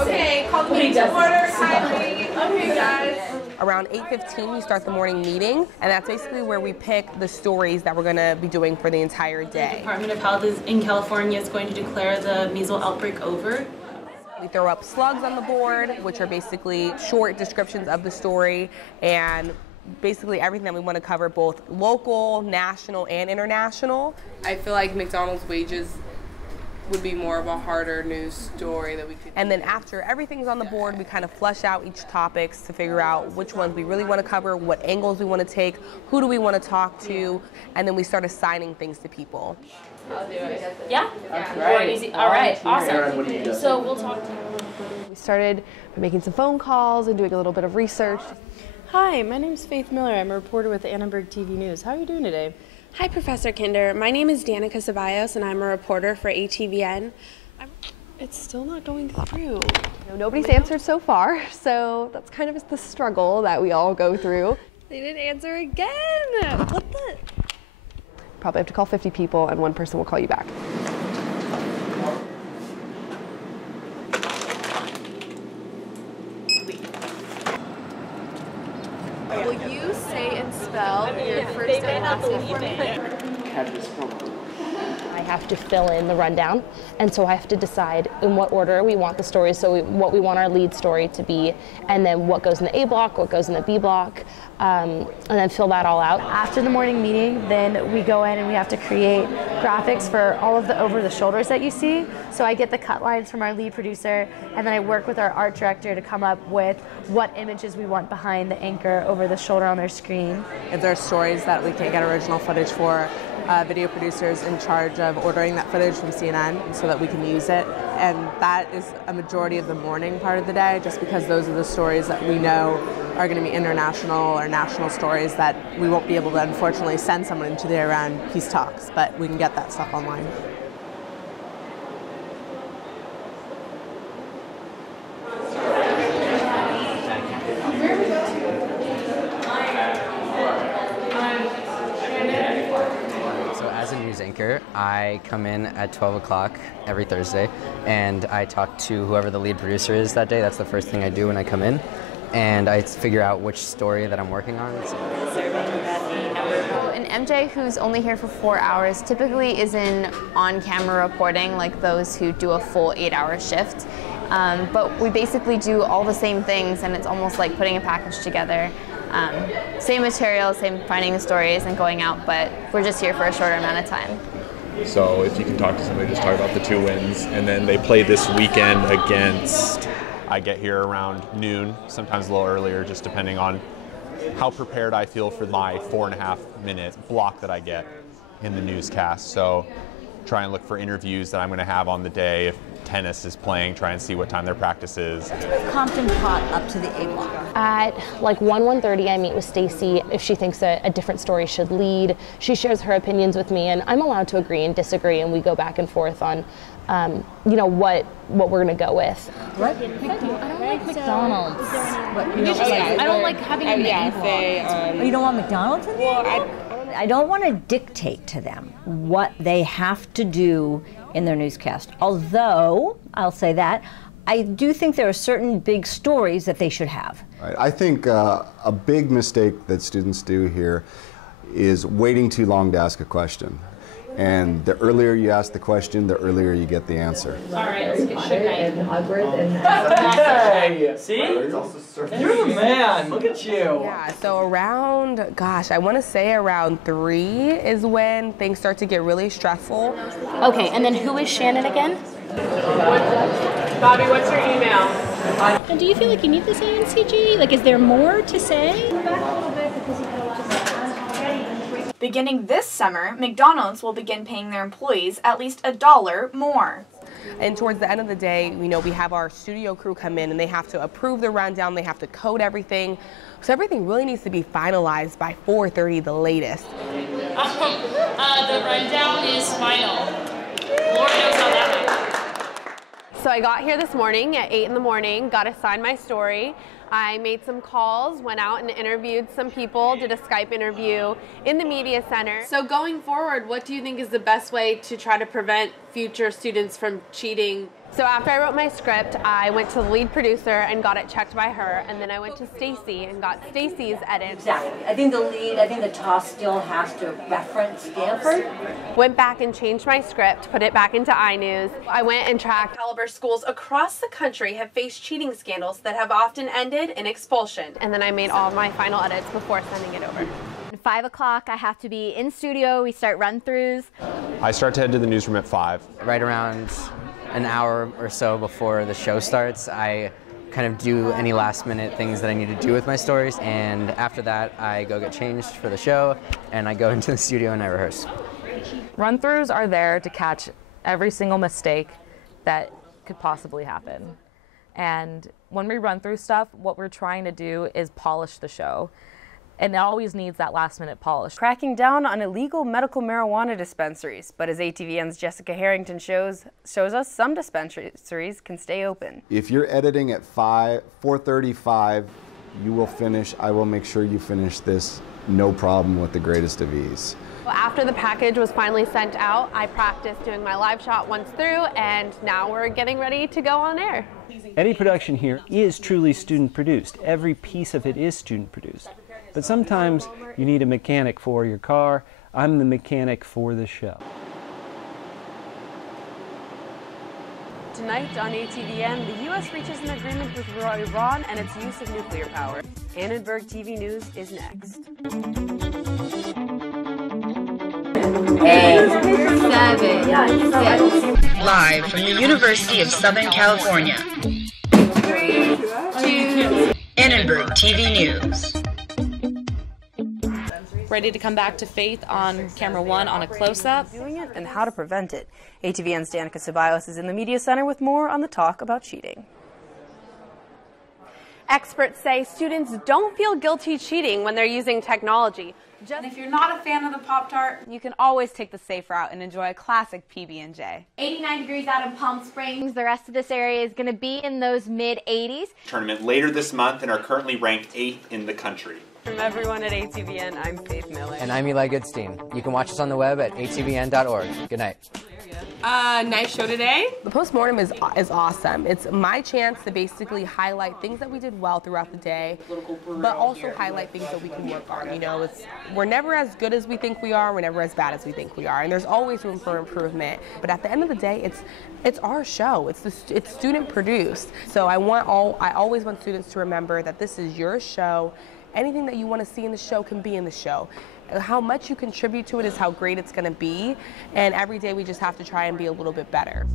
Okay, call the meeting to order. Okay, guys. Around 8:15, we start the morning meeting, and that's basically where we pick the stories that we're going to be doing for the entire day. The Department of Health in California is going to declare the measles outbreak over. We throw up slugs on the board, which are basically short descriptions of the story, and basically everything that we want to cover, both local, national, and international. I feel like McDonald's wages would be more of a harder news story that we could. And then after everything's on the board, we kind of flush out each topics to figure out which ones we really want to cover, what angles we want to take, who do we want to talk to, and then we start assigning things to people. I'll do it. Yeah? Right. All right, awesome. So we'll talk to you. We started by making some phone calls and doing a little bit of research. Hi, my name is Faith Miller. I'm a reporter with Annenberg TV News. How are you doing today? Hi, Professor Kinder. My name is Danica Ceballos, and I'm a reporter for ATVN. It's still not going through. Nobody's answered so far, so that's kind of the struggle that we all go through. They didn't answer again. What the? Probably have to call 50 people, and one person will call you back. Will you say and spell your first and last name for me? I have to fill in the rundown, and so I have to decide in what order we want the stories, so what we want our lead story to be, and then what goes in the A block, what goes in the B block, and then fill that all out. After the morning meeting, then we go in and we have to create graphics for all of the over-the-shoulders that you see. So I get the cut lines from our lead producer, and then I work with our art director to come up with what images we want behind the anchor over the shoulder on their screen. If there are stories that we can't get original footage for, video producers in charge of ordering that footage from CNN so that we can use it. And that is a majority of the morning part of the day, just because those are the stories that we know are going to be international or national stories that we won't be able to unfortunately send someone into the Iran peace talks, but we can get that stuff online. Anchor. I come in at 12 o'clock every Thursday, and I talk to whoever the lead producer is that day. That's the first thing I do when I come in, and I figure out which story that I'm working on. An MJ who's only here for 4 hours typically is in on-camera reporting, like those who do a full 8-hour shift. But we basically do all the same things, and it's almost like putting a package together. Same material, same finding the stories and going out, but we're just here for a shorter amount of time. So if you can talk to somebody, just talk about the 2 wins, and then they play this weekend against, I get here around noon, sometimes a little earlier, just depending on how prepared I feel for my 4.5-minute block that I get in the newscast. So try and look for interviews that I'm going to have on the day. If tennis is playing, try and see what time their practice is. Compton pot up to the A block. At like 1:30, I meet with Stacy. If she thinks a different story should lead, she shares her opinions with me, and I'm allowed to agree and disagree, and we go back and forth on, you know, what we're going to go with. What? I don't like McDonald's. I don't like having a name. You don't want McDonald's in there? I don't want to dictate to them what they have to do in their newscast. Although, I'll say that, I do think there are certain big stories that they should have. Right. I think a big mistake that students do here is waiting too long to ask a question. And the earlier you ask the question, the earlier you get the answer. All right, let's get Hey! See? You're the man. Look at you. Yeah, so around, gosh, I want to say around 3 is when things start to get really stressful. Okay, and then who is Shannon again? Bobby, what's your email? And do you feel like you need this ANCG? Like, is there more to say? Beginning this summer, McDonald's will begin paying their employees at least $1 more. And towards the end of the day, you know, we have our studio crew come in and they have to approve the rundown, they have to code everything. So everything really needs to be finalized by 4:30 the latest. The rundown is final. Lord knows how that went. So I got here this morning at 8 in the morning, got assigned my story. I made some calls, went out and interviewed some people, did a Skype interview in the media center. So going forward, what do you think is the best way to try to prevent future students from cheating? So after I wrote my script, I went to the lead producer and got it checked by her, and then I went to Stacy and got Stacy's edit. Exactly. I think the TOS still has to reference Stanford. Went back and changed my script, put it back into iNews. I went and tracked caliber schools across the country have faced cheating scandals that have often ended in expulsion. And then I made all my final edits before sending it over. 5 o'clock, I have to be in studio. We start run-throughs. I start to head to the newsroom at 5. Right around an hour or so before the show starts, I kind of do any last-minute things that I need to do with my stories, and after that, I go get changed for the show, and I go into the studio and I rehearse. Run-throughs are there to catch every single mistake that could possibly happen. And when we run through stuff, what we're trying to do is polish the show. And it always needs that last-minute polish. Cracking down on illegal medical marijuana dispensaries, but as ATVN's Jessica Harrington shows us, some dispensaries can stay open. If you're editing at 4:35, you will finish. I will make sure you finish this, no problem, with the greatest of ease. Well, after the package was finally sent out, I practiced doing my live shot once through, and now we're getting ready to go on air. Any production here is truly student-produced. Every piece of it is student-produced. But sometimes you need a mechanic for your car. I'm the mechanic for the show. Tonight on ATVN, the U.S. reaches an agreement with Iran and its use of nuclear power. Annenberg TV News is next. 8, 7, 6. Live from the University of Southern California. 3, 2. Annenberg TV News. Ready to come back to Faith on camera 1 on a close-up. Doing it and how to prevent it. ATVN's Danica Ceballos is in the media center with more on the talk about cheating. Experts say students don't feel guilty cheating when they're using technology. And if you're not a fan of the Pop-Tart, you can always take the safe route and enjoy a classic PB&J. 89 degrees out in Palm Springs. The rest of this area is going to be in those mid-80s. Tournament later this month and are currently ranked 8th in the country. From everyone at ATVN, I'm Faith Miller. And I'm Eli Goodstein. You can watch us on the web at atvn.org. Good night. Nice show today. The postmortem is awesome. It's my chance to basically highlight things that we did well throughout the day, but also highlight things that we can work on. You know, we're never as good as we think we are. We're never as bad as we think we are, and there's always room for improvement. But at the end of the day, it's our show. It's student produced. So I always want students to remember that this is your show. Anything that you want to see in the show can be in the show. How much you contribute to it is how great it's going to be, and every day we just have to try and be a little bit better.